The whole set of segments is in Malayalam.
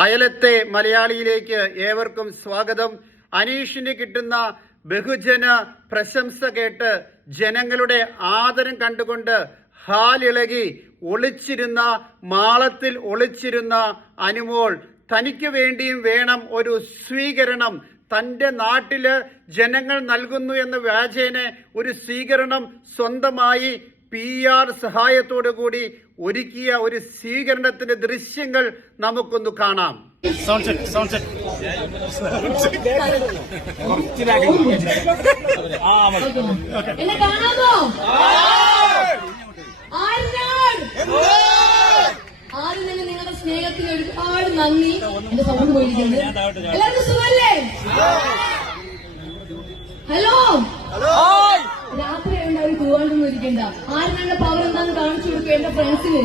അയലത്തെ മലയാളിയിലേക്ക് ഏവർക്കും സ്വാഗതം. അനീഷിന് കിട്ടുന്ന ബഹുജന പ്രശംസ കേട്ട് ജനങ്ങളുടെ ആദരം കണ്ടുകൊണ്ട് ഹാലിളകി ഒളിച്ചിരുന്ന മാളത്തിൽ ഒളിച്ചിരുന്ന അനുമോൾ തനിക്ക് വേണ്ടിയും വേണം ഒരു സ്വീകരണം. തൻ്റെ നാട്ടില് ജനങ്ങൾ നൽകുന്നു എന്ന വ്യാജേന ഒരു സ്വീകരണം സ്വന്തമായി PR സഹായത്തോടു കൂടി ഒരുക്കിയ ഒരു സ്വീകരണത്തിന്റെ ദൃശ്യങ്ങൾ നമുക്കൊന്ന് കാണാം. ആദ്യം തന്നെ നിങ്ങളുടെ സ്നേഹത്തിന് ഒരുപാട് നന്ദി. എന്റെ സൗണ്ട് പോയിരിക്കുന്നത്. എല്ലാവർക്കും സുഖല്ലേ? ഹലോ, രാത്രി അവർ തൂവാണ്ടൊന്നും ഇരിക്കണ്ട. ആരും എന്റെ പവർ എന്താന്ന് കാണിച്ചു കൊടുക്കുക എന്റെ ഫ്രണ്ട്സിന്.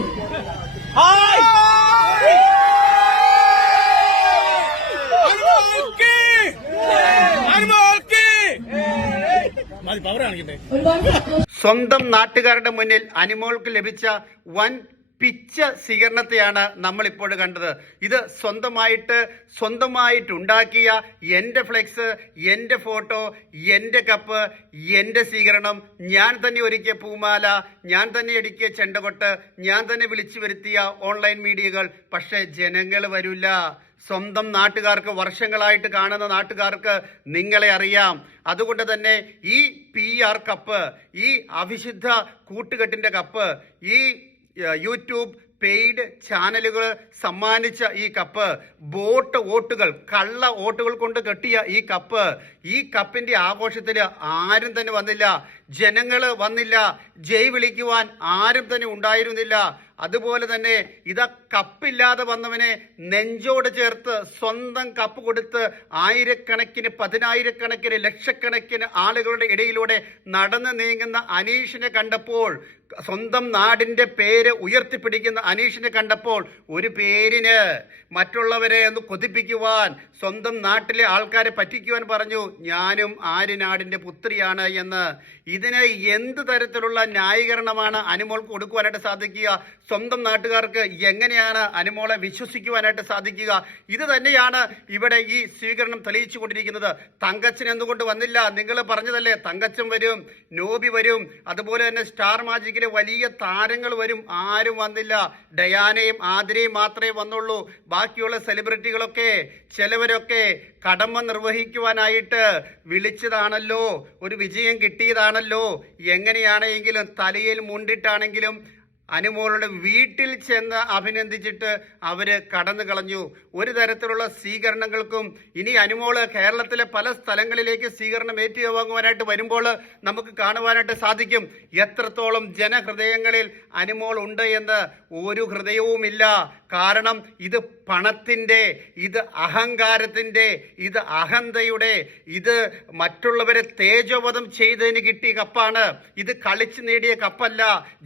സ്വന്തം നാട്ടുകാരുടെ മുന്നിൽ അനുമോൾക്ക് ലഭിച്ച വൻ പിച്ച സ്വീകരണത്തെയാണ് നമ്മൾ ഇപ്പോൾ കണ്ടത്. ഇത് സ്വന്തമായിട്ടുണ്ടാക്കിയ എൻ്റെ ഫ്ലെക്സ്, എൻ്റെ ഫോട്ടോ, എൻ്റെ കപ്പ്, എൻ്റെ സ്വീകരണം, ഞാൻ തന്നെ ഒരുക്കിയ പൂമാല, ഞാൻ തന്നെ ഒരുക്കിയ ചെണ്ടകൊട്ട്, ഞാൻ തന്നെ വിളിച്ചു വരുത്തിയ ഓൺലൈൻ മീഡിയകൾ. പക്ഷേ ജനങ്ങൾ വരില്ല. സ്വന്തം നാട്ടുകാർക്ക്, വർഷങ്ങളായിട്ട് കാണുന്ന നാട്ടുകാർക്ക് നിങ്ങളെ അറിയാം. അതുകൊണ്ട് തന്നെ ഈ PR കപ്പ്, ഈ അവിശുദ്ധ കൂട്ടുകെട്ടിൻ്റെ കപ്പ്, ഈ യൂട്യൂബ് പെയ്ഡ് ചാനലുകൾ സമ്മാനിച്ച ഈ കപ്പ്, ബോട്ട് വോട്ടുകൾ, കള്ള വോട്ടുകൾ കൊണ്ട് കെട്ടിയ ഈ കപ്പിന്റെ ആഘോഷത്തിൽ ആരും തന്നെ വന്നില്ല. ജനങ്ങൾ വന്നില്ല. ജയ് വിളിക്കുവാൻ ആരും തന്നെ ഉണ്ടായിരുന്നില്ല. അതുപോലെ തന്നെ ഇതാ കപ്പില്ലാതെ വന്നവനെ നെഞ്ചോട് ചേർത്ത് സ്വന്തം കപ്പ് കൊടുത്ത് ആയിരക്കണക്കിന്, പതിനായിരക്കണക്കിന്, ലക്ഷക്കണക്കിന് ആളുകളുടെ ഇടയിലൂടെ നടന്നു നീങ്ങുന്ന അനീഷിനെ കണ്ടപ്പോൾ, സ്വന്തം നാടിന്റെ പേര് ഉയർത്തിപ്പിടിക്കുന്ന അനീഷിനെ കണ്ടപ്പോൾ, ഒരു പേരിന് മറ്റുള്ളവരെ ഒന്ന് കൊതിപ്പിക്കുവാൻ, സ്വന്തം നാട്ടിലെ ആൾക്കാരെ പറ്റിക്കുവാൻ പറഞ്ഞു, ഞാനും ആര്യനാടിന്റെ പുത്രിയാണ് എന്ന്. ഇതിന് എന്ത് തരത്തിലുള്ള ന്യായീകരണമാണ് അനുമോൾക്ക് കൊടുക്കുവാനായിട്ട് സാധിക്കുക? സ്വന്തം നാട്ടുകാർക്ക് എങ്ങനെയാണ് അനുമോളെ വിശ്വസിക്കുവാനായിട്ട് സാധിക്കുക? ഇത് തന്നെയാണ് ഇവിടെ ഈ സ്വീകരണം തെളിയിച്ചു കൊണ്ടിരിക്കുന്നത്. തങ്കച്ചൻ എന്തുകൊണ്ട് വന്നില്ല? നിങ്ങൾ പറഞ്ഞതല്ലേ, തങ്കച്ചൻ വരും, നോബി വരും, അതുപോലെ തന്നെ സ്റ്റാർ മാജിക്കിലെ വലിയ താരങ്ങൾ വരും. ആരും വന്നില്ല. ഡയാനയും ആതിരയും മാത്രമേ വന്നുള്ളൂ. ബാക്കിയുള്ള സെലിബ്രിറ്റികളൊക്കെ, ചിലവരൊക്കെ കടമ നിർവഹിക്കുവാനായിട്ട് വിളിച്ചതാണല്ലോ, ഒരു വിജയം കിട്ടിയതാണല്ലോ. എങ്ങനെയാണെങ്കിലും തലയിൽ മുണ്ടിട്ടാണെങ്കിലും അനുമോളുടെ വീട്ടിൽ ചെന്ന് അഭിനന്ദിച്ചിട്ട് അവര് കടന്നു കളഞ്ഞു. ഒരു തരത്തിലുള്ള സ്വീകരണങ്ങൾക്കും ഇനി അനുമോള് കേരളത്തിലെ പല സ്ഥലങ്ങളിലേക്ക് സ്വീകരണം ഏറ്റുവാങ്ങുവാനായിട്ട് വരുമ്പോൾ നമുക്ക് കാണുവാനായിട്ട് സാധിക്കും എത്രത്തോളം ജനഹൃദയങ്ങളിൽ അനുമോൾ ഉണ്ട് എന്ന്. ഒരു ഹൃദയവുമില്ല. കാരണം ഇത് പണത്തിൻ്റെ, ഇത് അഹങ്കാരത്തിൻ്റെ, ഇത് അഹന്തയുടെ, ഇത് മറ്റുള്ളവരെ തേജോവധം ചെയ്തതിന് കിട്ടിയ കപ്പാണ്. ഇത് കളിച്ച് നേടിയ കപ്പല്ല,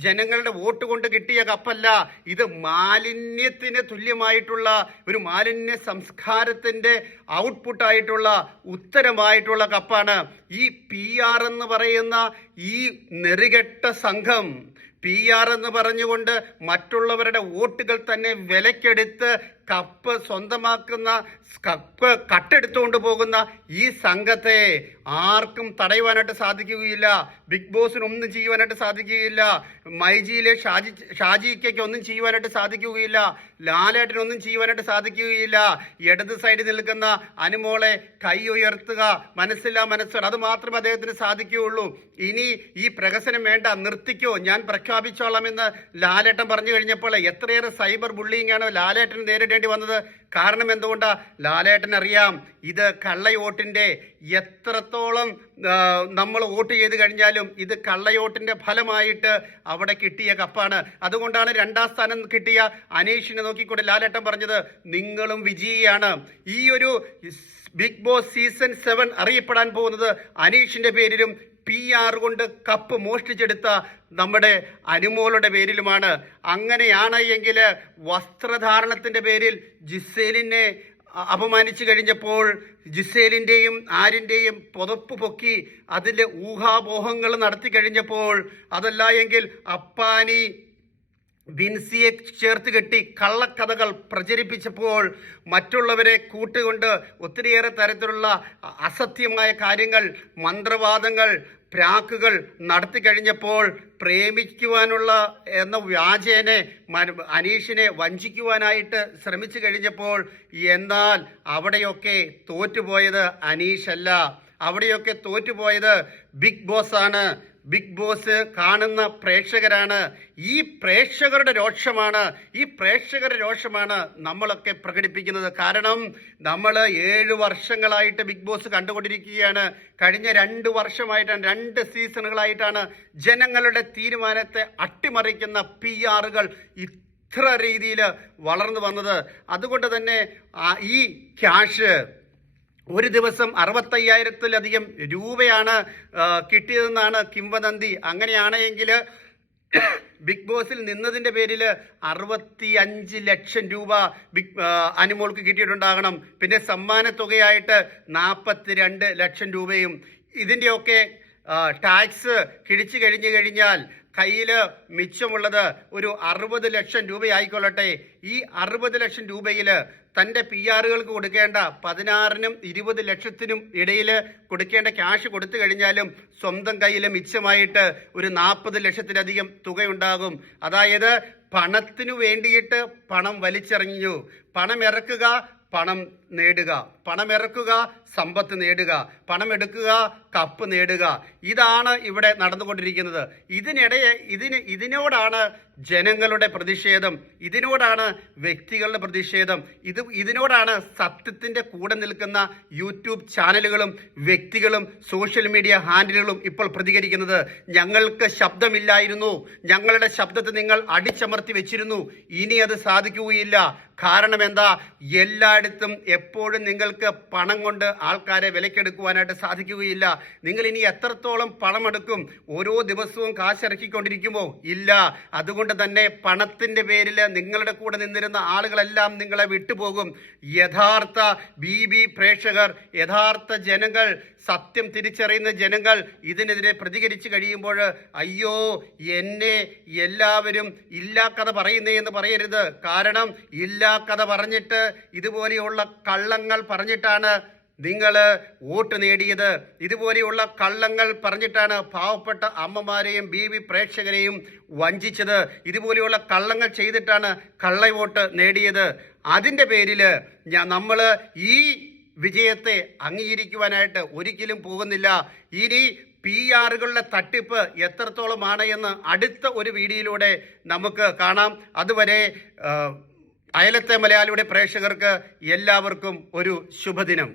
ജനങ്ങളുടെ വോട്ട് കൊണ്ട് കിട്ടിയ കപ്പല്ല. ഇത് മാലിന്യത്തിന് തുല്യമായിട്ടുള്ള ഒരു മാലിന്യ സംസ്കാരത്തിന്റെ ഔട്ട്പുട്ടായിട്ടുള്ള, ഉത്തരമായിട്ടുള്ള കപ്പാണ്. ഈ PR എന്ന് പറയുന്ന ഈ നെറികെട്ട സംഘം, PR എന്ന് പറഞ്ഞുകൊണ്ട് മറ്റുള്ളവരുടെ വോട്ടുകൾ തന്നെ വിലക്കെടുത്ത് കപ്പ് സ്വന്തമാക്കുന്ന, കപ്പ് കട്ടെടുത്തുകൊണ്ട് പോകുന്ന ഈ സംഘത്തെ ആർക്കും തടയുവാനായിട്ട് സാധിക്കുകയില്ല. ബിഗ് ബോസിന് ഒന്നും ചെയ്യുവാനായിട്ട് സാധിക്കുകയില്ല. മൈജിയിലെ ഷാജിക്ക് ഒന്നും ചെയ്യുവാനായിട്ട് സാധിക്കുകയില്ല. ലാലേട്ടനൊന്നും ചെയ്യുവാനായിട്ട് സാധിക്കുകയില്ല. ഇടത് സൈഡിൽ നിൽക്കുന്ന അനുമോളെ കൈ ഉയർത്തുക, മനസ്സില്ല മനസ്സോട്, അത് മാത്രമേ അദ്ദേഹത്തിന് സാധിക്കുകയുള്ളൂ. ഇനി ഈ പ്രഹസനം വേണ്ട, നിർത്തിക്കോ, ഞാൻ പ്രഖ്യാപിച്ചോളാമെന്ന് ലാലേട്ടൻ പറഞ്ഞു കഴിഞ്ഞപ്പോൾ എത്രയേറെ സൈബർ ബുള്ളിങ് ആണ് ലാലേട്ടൻ നേരിടേണ്ടി വന്നത്. കാരണം എന്തുകൊണ്ടാ? ലാലേട്ടൻ അറിയാം ഇത് കള്ളയോട്ടിന്റെ, എത്രത്തോളം നമ്മൾ വോട്ട് ചെയ്ത് കഴിഞ്ഞാലും ഇത് കള്ളയോട്ടിന്റെ ഫലമായിട്ട് അവിടെ കിട്ടിയ കപ്പാണ്. അതുകൊണ്ടാണ് 2ാം സ്ഥാനം കിട്ടിയ അനീഷിനെ നോക്കിക്കൊണ്ട് ലാലേട്ടൻ പറഞ്ഞത്, നിങ്ങളും വിജയിയാണ്. ഈ ഒരു ബിഗ് ബോസ് സീസൺ 7 അറിയപ്പെടാൻ പോകുന്നത് അനീഷിന്റെ പേരിലും PR കൊണ്ട് കപ്പ് മോഷ്ടിച്ചെടുത്ത നമ്മുടെ അനുമോളുടെ പേരിലുമാണ്. അങ്ങനെയാണ് എങ്കിൽ വസ്ത്രധാരണത്തിന്റെ പേരിൽ ജിസേലിനെ അപമാനിച്ചു കഴിഞ്ഞപ്പോൾ, ജിസേലിൻ്റെയും ആര്യൻ്റെയും പുതപ്പ് പൊക്കി അതിൻ്റെ ഊഹാപോഹങ്ങൾ നടത്തി കഴിഞ്ഞപ്പോൾ, അതല്ല എങ്കിൽ അപ്പാനി ബിൻസിയെ ചേർത്ത് കെട്ടി കള്ളക്കഥകൾ പ്രചരിപ്പിച്ചപ്പോൾ മറ്റുള്ളവരെ കൂട്ടുകൊണ്ട് ഒത്തിരിയേറെ തരത്തിലുള്ള അസത്യമായ കാര്യങ്ങൾ, മന്ത്രവാദങ്ങൾ, പ്രാക്കുകൾ നടത്തി കഴിഞ്ഞപ്പോൾ പ്രേമിക്കുവാനുള്ള എന്ന വ്യാജേനെ അനീഷിനെ വഞ്ചിക്കുവാനായിട്ട് ശ്രമിച്ചു കഴിഞ്ഞപ്പോൾ, എന്നാൽ അവിടെയൊക്കെ തോറ്റുപോയത് അനീഷല്ല, അവിടെയൊക്കെ തോറ്റുപോയത് ബിഗ് ബോസ് ആണ്. ബിഗ് ബോസ് കാണുന്ന പ്രേക്ഷകരാണ്. ഈ പ്രേക്ഷകരുടെ രോഷമാണ് നമ്മളൊക്കെ പ്രകടിപ്പിക്കുന്നത്. കാരണം നമ്മൾ 7 വർഷങ്ങളായിട്ട് ബിഗ് ബോസ് കണ്ടുകൊണ്ടിരിക്കുകയാണ്. കഴിഞ്ഞ 2 വർഷമായിട്ടാണ്, 2 സീസണുകളായിട്ടാണ് ജനങ്ങളുടെ തീരുമാനത്തെ അട്ടിമറിക്കുന്ന PR-കൾ ഇത്ര രീതിയിൽ വളർന്നു വന്നത്. അതുകൊണ്ട് തന്നെ ഈ ക്യാഷ് ഒരു ദിവസം 65,000-ത്തിലധികം രൂപയാണ് കിട്ടിയതെന്നാണ് കിംവദന്തി. അങ്ങനെയാണെങ്കിൽ ബിഗ് ബോസിൽ നിന്നതിൻ്റെ പേരിൽ 65 ലക്ഷം രൂപ അനുമോൾക്ക് കിട്ടിയിട്ടുണ്ടാകണം. പിന്നെ സമ്മാന തുകയായിട്ട് 42 ലക്ഷം രൂപയും. ഇതിൻ്റെയൊക്കെ ടാക്സ് കിഴിച്ചു കഴിഞ്ഞാൽ കയ്യിൽ മിച്ചമുള്ളത് ഒരു 60 ലക്ഷം രൂപയായിക്കൊള്ളട്ടെ. ഈ 60 ലക്ഷം രൂപയിൽ തൻ്റെ PR-കൾക്ക് കൊടുക്കേണ്ട 16-നും 20 ലക്ഷത്തിനും ഇടയിൽ കൊടുക്കേണ്ട ക്യാഷ് കൊടുത്തു കഴിഞ്ഞാലും സ്വന്തം കയ്യിൽ മിച്ചമായിട്ട് ഒരു 40 ലക്ഷത്തിലധികം തുകയുണ്ടാകും. അതായത് പണത്തിനു വേണ്ടിയിട്ട് പണം വലിച്ചെറിഞ്ഞു. പണം ഇറക്കുക, പണം നേടുക, പണമിറക്കുക, സമ്പത്ത് നേടുക, പണമെടുക്കുക, കപ്പ് നേടുക. ഇതാണ് ഇവിടെ നടന്നുകൊണ്ടിരിക്കുന്നത്. ഇതിനോടാണ് ജനങ്ങളുടെ പ്രതിഷേധം, ഇതിനോടാണ് വ്യക്തികളുടെ പ്രതിഷേധം, ഇതിനോടാണ് സത്യത്തിൻ്റെ കൂടെ നിൽക്കുന്ന യൂട്യൂബ് ചാനലുകളും വ്യക്തികളും സോഷ്യൽ മീഡിയ ഹാൻഡിലുകളും ഇപ്പോൾ പ്രതികരിക്കുന്നത്. ഞങ്ങൾക്ക് ശബ്ദമില്ലായിരുന്നു, ഞങ്ങളുടെ ശബ്ദത്തെ നിങ്ങൾ അടിച്ചമർത്തി വെച്ചിരുന്നു, ഇനി അത് സാധിക്കുകയില്ല. കാരണം എന്താ? എല്ലായിടത്തും എപ്പോഴും നിങ്ങൾക്ക് പണം കൊണ്ട് ആൾക്കാരെ വിലക്കെടുക്കുവാനായിട്ട് സാധിക്കുകയില്ല. നിങ്ങൾ ഇനി എത്രത്തോളം പണമെടുക്കും? ഓരോ ദിവസവും കാശിറക്കിക്കൊണ്ടിരിക്കുമോ? ഇല്ല. അതുകൊണ്ട് തന്നെ പണത്തിൻ്റെ പേരിൽ നിങ്ങളുടെ കൂടെ നിന്നിരുന്ന ആളുകളെല്ലാം നിങ്ങളെ വിട്ടുപോകും. യഥാർത്ഥ പ്രേക്ഷകർ, യഥാർത്ഥ ജനങ്ങൾ, സത്യം തിരിച്ചറിയുന്ന ജനങ്ങൾ ഇതിനെതിരെ പ്രതികരിച്ചു കഴിയുമ്പോൾ അയ്യോ എന്നെ എല്ലാവരും ഇല്ലാ കഥ പറയുന്നേ എന്ന് പറയരുത്. കാരണം ഇല്ലാ കഥ പറഞ്ഞിട്ട് ഇതുപോലെയുള്ള കള്ളങ്ങൾ പറഞ്ഞിട്ടാണ് നിങ്ങൾ വോട്ട് നേടിയത്. ഇതുപോലെയുള്ള കള്ളങ്ങൾ പറഞ്ഞിട്ടാണ് പാവപ്പെട്ട അമ്മമാരെയും പ്രേക്ഷകരെയും വഞ്ചിച്ചത്. ഇതുപോലെയുള്ള കള്ളങ്ങൾ ചെയ്തിട്ടാണ് കള്ള വോട്ട് നേടിയത്. അതിൻ്റെ പേരിൽ നമ്മൾ ഈ വിജയത്തെ അംഗീകരിക്കുവാനായിട്ട് ഒരിക്കലും പോകുന്നില്ല. ഇനി PR-കളുടെ തട്ടിപ്പ് എത്രത്തോളമാണ് എന്ന് അടുത്ത ഒരു വീഡിയോയിലൂടെ നമുക്ക് കാണാം. അതുവരെ അയലത്തെ മലയാളിയുടെ പ്രേക്ഷകർക്ക് എല്ലാവർക്കും ഒരു ശുഭദിനം.